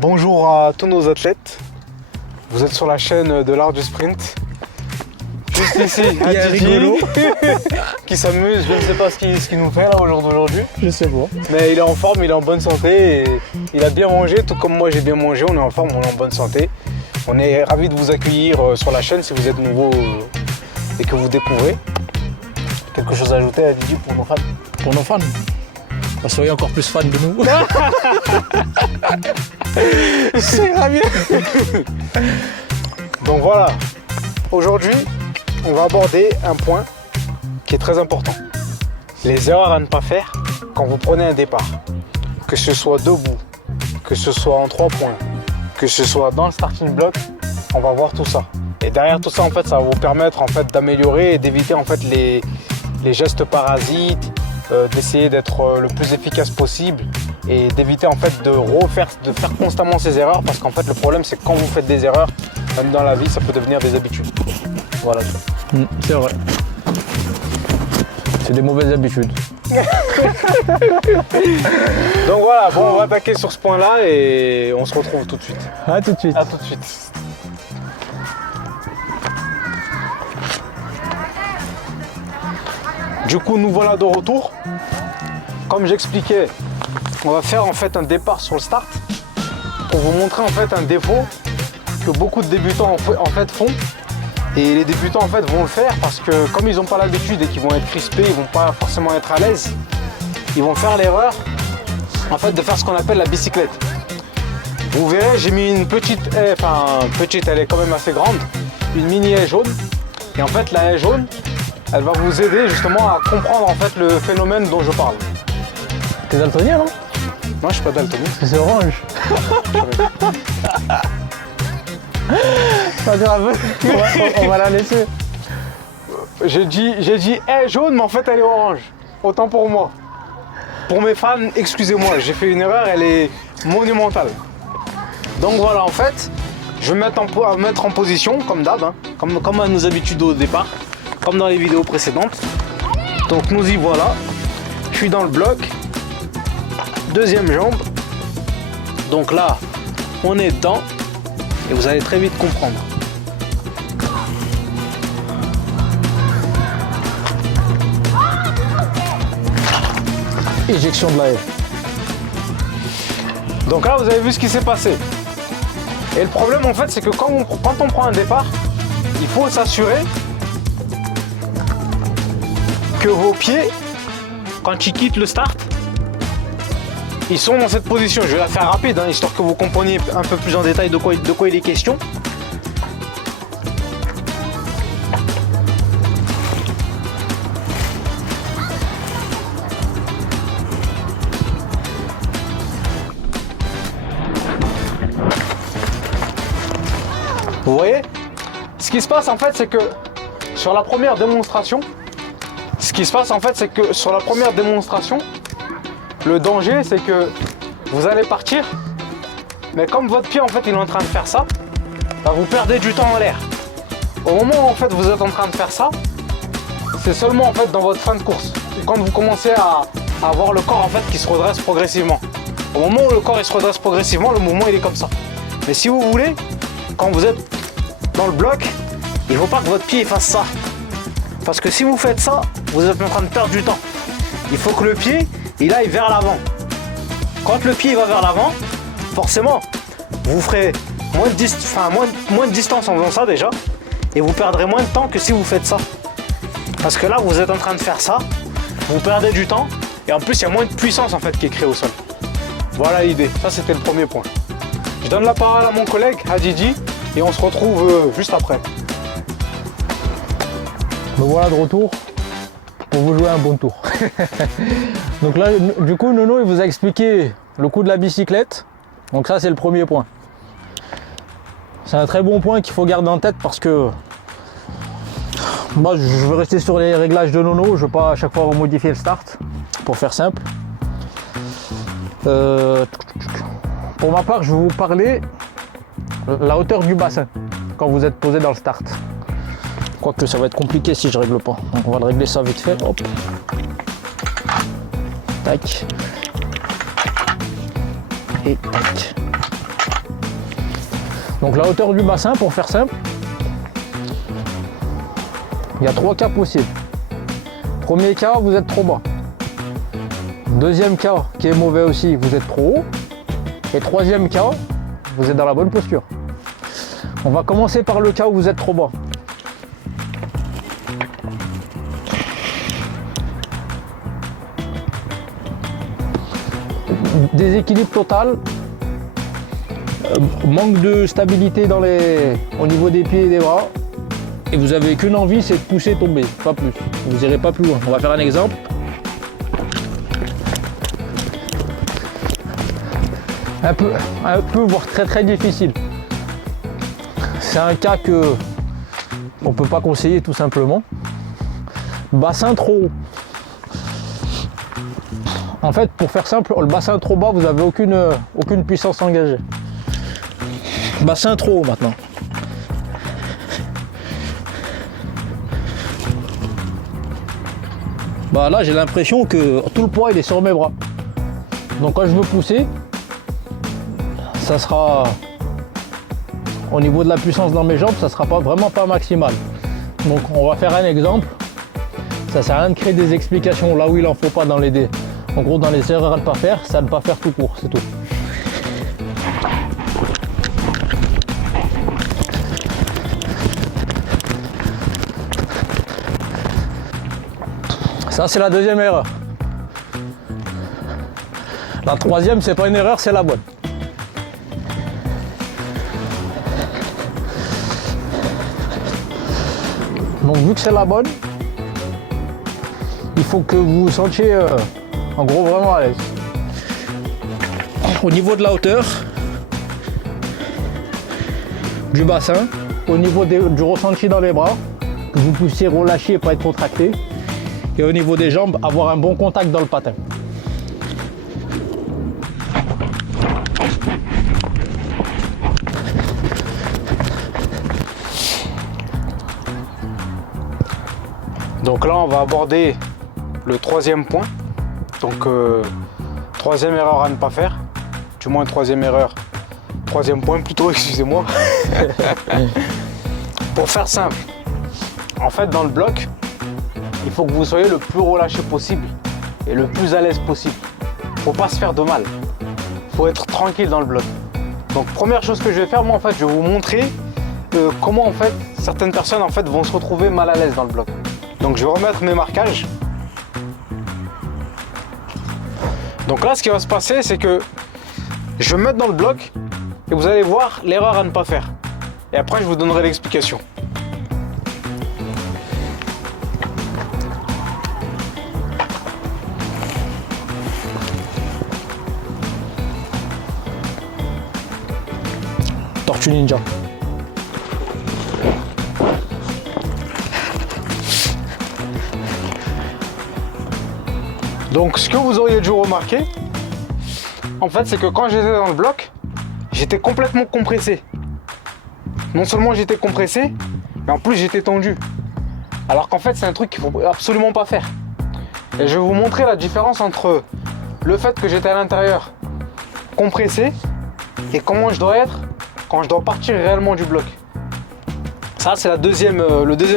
Bonjour à tous nos athlètes. Vous êtes sur la chaîne de l'art du sprint. Juste ici, Il y a rigolo qui s'amuse. Je ne sais pas ce qu'il nous fait là aujourd'hui. Je sais pas. Mais il est en forme, il est en bonne santé. Et il a bien mangé, tout comme moi j'ai bien mangé. On est en forme, on est en bonne santé. On est ravis de vous accueillir sur la chaîne si vous êtes nouveau et que vous découvrez. Quelque chose à ajouter à Didi pour nos fans? Pour nos fans, bah, soyez encore plus fans de nous. C'est bien. Donc voilà, aujourd'hui, on va aborder un point qui est très important. Les erreurs à ne pas faire quand vous prenez un départ. Que ce soit debout, que ce soit en 3 points, que ce soit dans le starting block, on va voir tout ça. Et derrière tout ça, en fait, ça va vous permettre en fait d'améliorer et d'éviter en fait les gestes parasites, d'essayer d'être le plus efficace possible et d'éviter en fait de faire constamment ces erreurs, parce qu'en fait le problème c'est que quand vous faites des erreurs, même dans la vie, ça peut devenir des habitudes. Voilà. C'est vrai. C'est des mauvaises habitudes. Donc voilà, bon, on va attaquer sur ce point-là et on se retrouve tout de suite. À tout de suite. À tout de suite. Du coup, nous voilà de retour. Comme j'expliquais, on va faire en fait un départ sur le start pour vous montrer en fait un défaut que beaucoup de débutants en fait font. Et les débutants en fait vont le faire parce que comme ils n'ont pas l'habitude et qu'ils vont être crispés, ils vont pas forcément être à l'aise, ils vont faire l'erreur en fait de faire ce qu'on appelle la bicyclette. Vous verrez, j'ai mis une petite haie, enfin petite, elle est quand même assez grande, une mini haie jaune. Et en fait la haie jaune, elle va vous aider justement à comprendre en fait le phénomène dont je parle. T'es daltonien, non? Non, je suis pas daltonien. Parce que c'est orange. Pas grave, on va la laisser. J'ai dit haie jaune, mais en fait elle est orange. Autant pour moi. Pour mes fans, excusez-moi, j'ai fait une erreur, elle est monumentale. Donc voilà, en fait, je vais me mettre en position, comme d'hab, hein, comme à nos habitudes au départ, comme dans les vidéos précédentes. Donc nous y voilà. Je suis dans le bloc. Deuxième jambe. Donc là, on est dedans. Et vous allez très vite comprendre. Éjection de la haie. Donc là, vous avez vu ce qui s'est passé. Et le problème, en fait, c'est que quand on prend un départ, il faut s'assurer que vos pieds, quand ils quittent le start, ils sont dans cette position. Je vais la faire rapide, hein, histoire que vous compreniez un peu plus en détail de quoi il est question. Vous voyez? Ce qui se passe en fait, c'est que sur la première démonstration, le danger, c'est que vous allez partir, mais comme votre pied en fait il est en train de faire ça, bah, vous perdez du temps en l'air. Au moment où en fait vous êtes en train de faire ça, c'est seulement en fait dans votre fin de course, quand vous commencez à avoir le corps en fait qui se redresse progressivement. Au moment où le corps il se redresse progressivement, le mouvement il est comme ça. Mais si vous voulez, quand vous êtes dans le bloc, il ne faut pas que votre pied fasse ça. Parce que si vous faites ça, vous êtes en train de perdre du temps. Il faut que le pied il aille vers l'avant. Quand le pied va vers l'avant, forcément, vous ferez moins de distance en faisant ça déjà. Et vous perdrez moins de temps que si vous faites ça. Parce que là, vous êtes en train de faire ça, vous perdez du temps. Et en plus, il y a moins de puissance en fait qui est créée au sol. Voilà l'idée. Ça, c'était le premier point. Je donne la parole à mon collègue, Hadidi, et on se retrouve juste après. Me voilà de retour pour vous jouer un bon tour. Donc là, du coup, Nono, il vous a expliqué le coup de la bicyclette. Donc ça, c'est le premier point. C'est un très bon point qu'il faut garder en tête parce que moi, je vais rester sur les réglages de Nono. Je ne vais pas à chaque fois remodifier le start pour faire simple. Pour ma part, je vais vous parler la hauteur du bassin quand vous êtes posé dans le start. Quoique ça va être compliqué si je règle pas. Donc on va le régler ça vite fait. Hop. Tac. Et tac. Donc la hauteur du bassin, pour faire simple, il y a 3 cas possibles. Premier cas, vous êtes trop bas. Deuxième cas, qui est mauvais aussi, vous êtes trop haut. Et troisième cas, vous êtes dans la bonne posture. On va commencer par le cas où vous êtes trop bas. Déséquilibre total, manque de stabilité au niveau des pieds et des bras, et vous avez qu'une envie, c'est de pousser, tomber, pas plus. Vous n'irez pas plus loin. On va faire un exemple. Un peu, voire très difficile. C'est un cas que on peut pas conseiller tout simplement. Bassin trop haut. En fait, pour faire simple, le bassin trop bas, vous n'avez aucune puissance engagée. Bassin trop haut maintenant. Bah là, j'ai l'impression que tout le poids il est sur mes bras. Donc quand je veux pousser, ça sera au niveau de la puissance dans mes jambes, ça sera vraiment pas maximal. Donc on va faire un exemple. Ça sert à rien de créer des explications là où il en faut pas dans les dés. En gros, dans les erreurs à ne pas faire, c'est à ne pas faire tout court, c'est tout. Ça, c'est la deuxième erreur. La troisième, c'est pas une erreur, c'est la bonne. Donc, vu que c'est la bonne, il faut que vous vous sentiez en gros vraiment à l'aise. Au niveau de la hauteur du bassin, au niveau du ressenti dans les bras, que vous puissiez relâcher et pas être contracté. Et au niveau des jambes, avoir un bon contact dans le patin. Donc là, on va aborder le troisième point. Donc, troisième erreur à ne pas faire. Du moins, troisième point plutôt, excusez-moi. Pour faire simple, en fait, dans le bloc, il faut que vous soyez le plus relâché possible et le plus à l'aise possible. Faut pas se faire de mal. Faut être tranquille dans le bloc. Donc, première chose que je vais faire, moi, en fait, je vais vous montrer comment, en fait, certaines personnes, en fait, vont se retrouver mal à l'aise dans le bloc. Donc, je vais remettre mes marquages. Donc là, ce qui va se passer, c'est que je vais me mettre dans le bloc et vous allez voir l'erreur à ne pas faire. Et après, je vous donnerai l'explication. Tortue ninja. Donc ce que vous auriez dû remarquer, en fait, c'est que quand j'étais dans le bloc, j'étais complètement compressé. Non seulement j'étais compressé, mais en plus j'étais tendu. Alors qu'en fait, c'est un truc qu'il ne faut absolument pas faire. Et je vais vous montrer la différence entre le fait que j'étais à l'intérieur compressé et comment je dois être quand je dois partir réellement du bloc. Ça, c'est le deuxième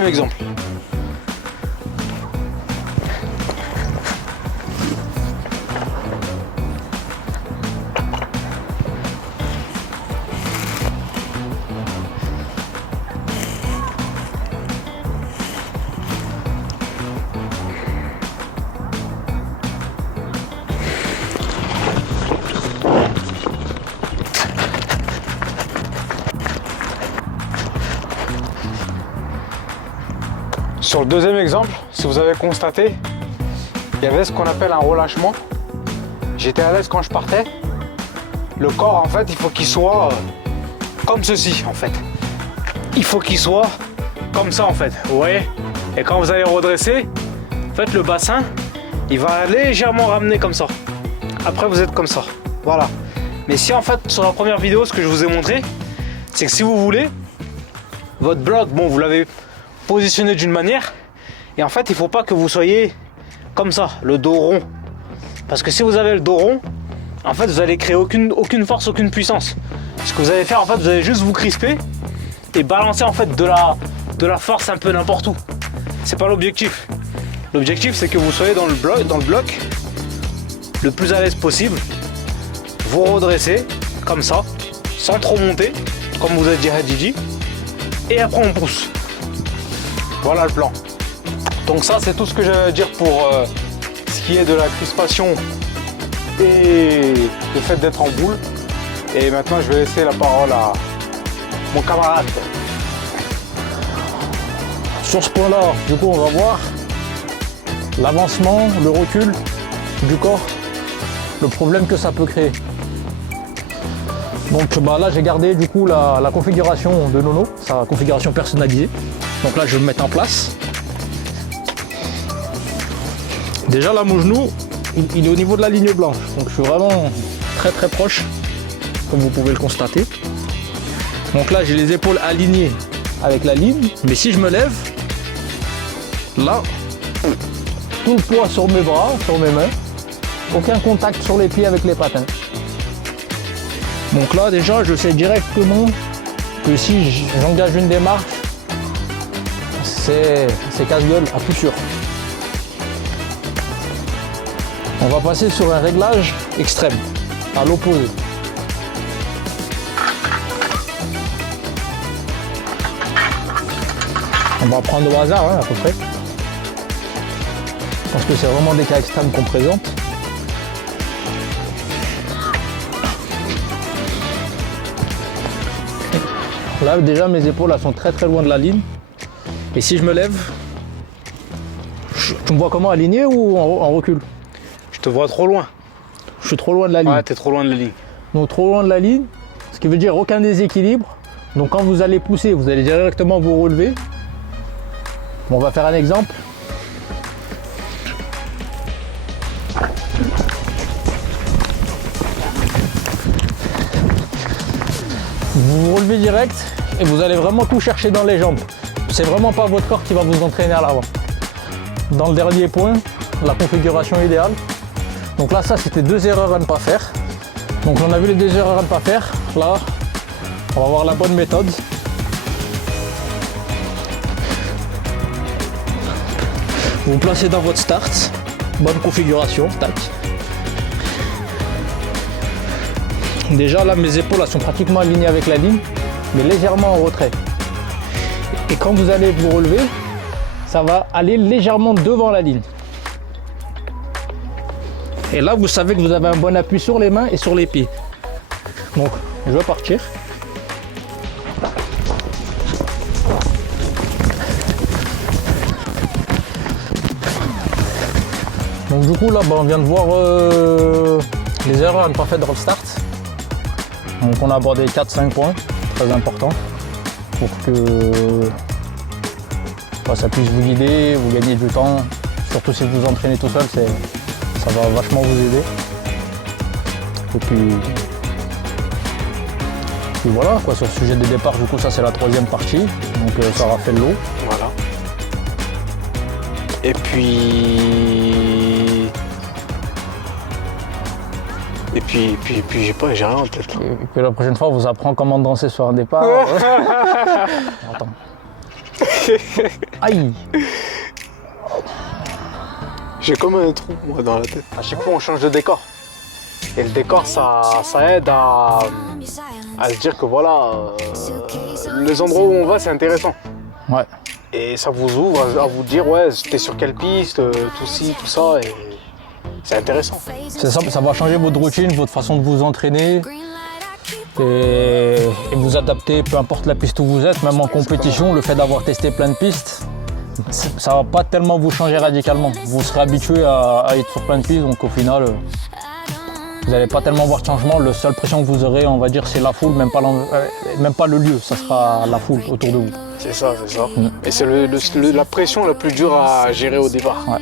exemple. Sur le deuxième exemple, si vous avez constaté, il y avait ce qu'on appelle un relâchement. J'étais à l'aise quand je partais. Le corps, en fait, il faut qu'il soit comme ceci, en fait. Il faut qu'il soit comme ça, en fait. Vous voyez? Et quand vous allez redresser, en fait, le bassin, il va légèrement ramener comme ça. Après, vous êtes comme ça. Voilà. Mais si, en fait, sur la première vidéo, ce que je vous ai montré, c'est que si vous voulez, votre bloc, bon, vous l'avez positionné d'une manière, et en fait, il ne faut pas que vous soyez comme ça, le dos rond. Parce que si vous avez le dos rond, en fait, vous allez créer aucune force, aucune puissance. Ce que vous allez faire, en fait, vous allez juste vous crisper et balancer en fait de la force un peu n'importe où. C'est pas l'objectif. L'objectif, c'est que vous soyez dans le bloc le plus à l'aise possible. Vous redressez comme ça, sans trop monter, comme vous a dit Hadji. Et après, on pousse. Voilà le plan. Donc ça, c'est tout ce que j'ai à dire pour ce qui est de la crispation et le fait d'être en boule. Et maintenant, je vais laisser la parole à mon camarade. Sur ce point-là, du coup, on va voir l'avancement, le recul du corps, le problème que ça peut créer. Donc là, j'ai gardé du coup la configuration de Nono, sa configuration personnalisée. Donc là, je vais me mettre en place. Déjà là, mon genou, il est au niveau de la ligne blanche. Donc je suis vraiment très très proche, comme vous pouvez le constater. Donc là, j'ai les épaules alignées avec la ligne. Mais si je me lève, là, tout le poids sur mes bras, sur mes mains. Aucun contact sur les pieds avec les patins. Donc là, déjà, je sais directement que si j'engage une démarche, c'est casse-gueule à coup sûr. On va passer sur un réglage extrême, à l'opposé. On va prendre au hasard, hein, à peu près. Parce que c'est vraiment des cas extrêmes qu'on présente. Là, déjà, mes épaules elles sont très très loin de la ligne. Et si je me lève, tu me vois comment, aligné ou en recul? Je te vois trop loin. Je suis trop loin de la ligne. Ouais, t'es trop loin de la ligne. Donc trop loin de la ligne, ce qui veut dire aucun déséquilibre. Donc quand vous allez pousser, vous allez directement vous relever. Bon, on va faire un exemple. Vous vous relevez direct et vous allez vraiment tout chercher dans les jambes. C'est vraiment pas votre corps qui va vous entraîner à l'avant. Dans le dernier point, la configuration idéale. Donc là, ça c'était 2 erreurs à ne pas faire. Donc on a vu les 2 erreurs à ne pas faire. Là, on va voir la bonne méthode. Vous vous placez dans votre start. Bonne configuration, tac. Déjà là, mes épaules elles sont pratiquement alignées avec la ligne, mais légèrement en retrait. Et quand vous allez vous relever, ça va aller légèrement devant la ligne. Et là, vous savez que vous avez un bon appui sur les mains et sur les pieds. Donc, je vais partir. Donc du coup, là, on vient de voir les erreurs à ne pas faire de roll start. Donc on a abordé 4-5 points, très importants, pour que ça puisse vous guider, vous gagner du temps. Surtout si vous vous entraînez tout seul, ça va vachement vous aider. Et puis voilà, quoi, sur le sujet des départs, du coup ça c'est la 3e partie, donc ça aura fait le lot. Voilà. Et puis j'ai rien en tête. Et puis la prochaine fois, on vous apprend comment danser sur un départ. Attends. Aïe. J'ai comme un trou moi dans la tête. À chaque fois on change de décor. Et le décor ça aide à se dire que voilà, les endroits où on va c'est intéressant. Ouais. Et ça vous ouvre à vous dire ouais t'es sur quelle piste, tout ci, tout ça. Et c'est intéressant. C'est ça, ça va changer votre routine, votre façon de vous entraîner et vous adapter, peu importe la piste où vous êtes, même en compétition, le fait d'avoir testé plein de pistes, ça va pas tellement vous changer radicalement. Vous serez habitué à être sur plein de pistes, donc au final, vous n'allez pas tellement voir de changement. La seule pression que vous aurez, on va dire, c'est la foule, même pas le lieu, ça sera la foule autour de vous. C'est ça, c'est ça. Et c'est la pression la plus dure à gérer au départ. Ouais.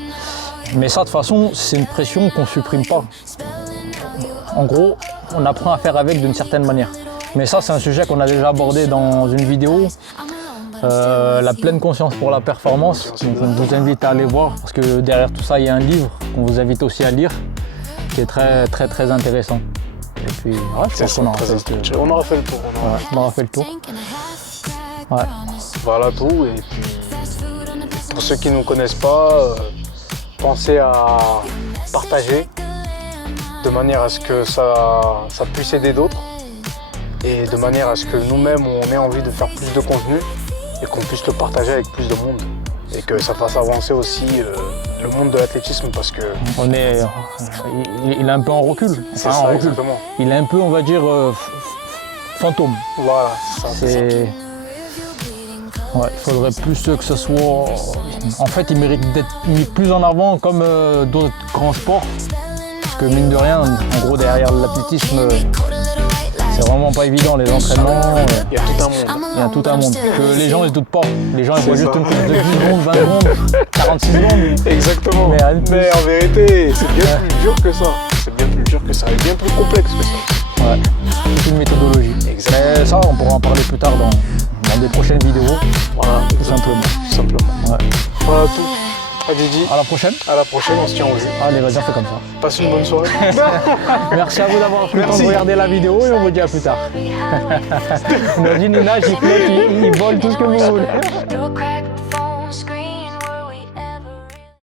Mais ça, de toute façon, c'est une pression qu'on ne supprime pas. En gros, on apprend à faire avec d'une certaine manière. Mais ça, c'est un sujet qu'on a déjà abordé dans une vidéo. La pleine conscience pour la performance. Donc, on vous invite à aller voir parce que derrière tout ça, il y a un livre qu'on vous invite aussi à lire qui est très, très, très intéressant. Et puis, ouais, je C'est pense ça, qu'on aura très fait le tour. intellectuel. On aura fait le tour. On aura fait le tour. Ouais. Voilà tout. Et puis, pour ceux qui ne nous connaissent pas, pensez à partager de manière à ce que ça puisse aider d'autres et de manière à ce que nous-mêmes, on ait envie de faire plus de contenu et qu'on puisse le partager avec plus de monde et que ça fasse avancer aussi le monde de l'athlétisme parce que Il est un peu en recul. c'est Enfin, en ça recul. exactement. Il est un peu, on va dire, fantôme. Voilà, c'est ça. C'est. Ouais, il faudrait plus que ce soit. En fait, il mérite d'être mis plus en avant comme d'autres grands sports. Parce que mine de rien, en gros, derrière l'athlétisme, c'est vraiment pas évident. Les entraînements, Il y a tout un monde. il y a tout un monde. Que les gens ils se doutent pas. Les gens ils voient C'est juste ça. une course de 10 secondes, 20 secondes, 46 secondes. Exactement. Mais rien de plus. Mais en vérité, c'est bien plus dur que ça. C'est bien plus dur que ça et bien plus complexe que ça. Ouais, c'est une méthodologie. Exactement. Mais ça, on pourra en parler plus tard dans des prochaines vidéos, Voilà, tout simplement. tout simplement. Ouais. Voilà tout. À Didi, À la prochaine. à la prochaine, on se tient au jus. Allez, vas-y, on fait comme ça. Passe une bonne soirée. Merci à vous d'avoir pris le temps Merci. de regarder la vidéo et on vous dit à plus tard. Nadine, Nina, Giflet, il vole tout ce que vous voulez. Don't cry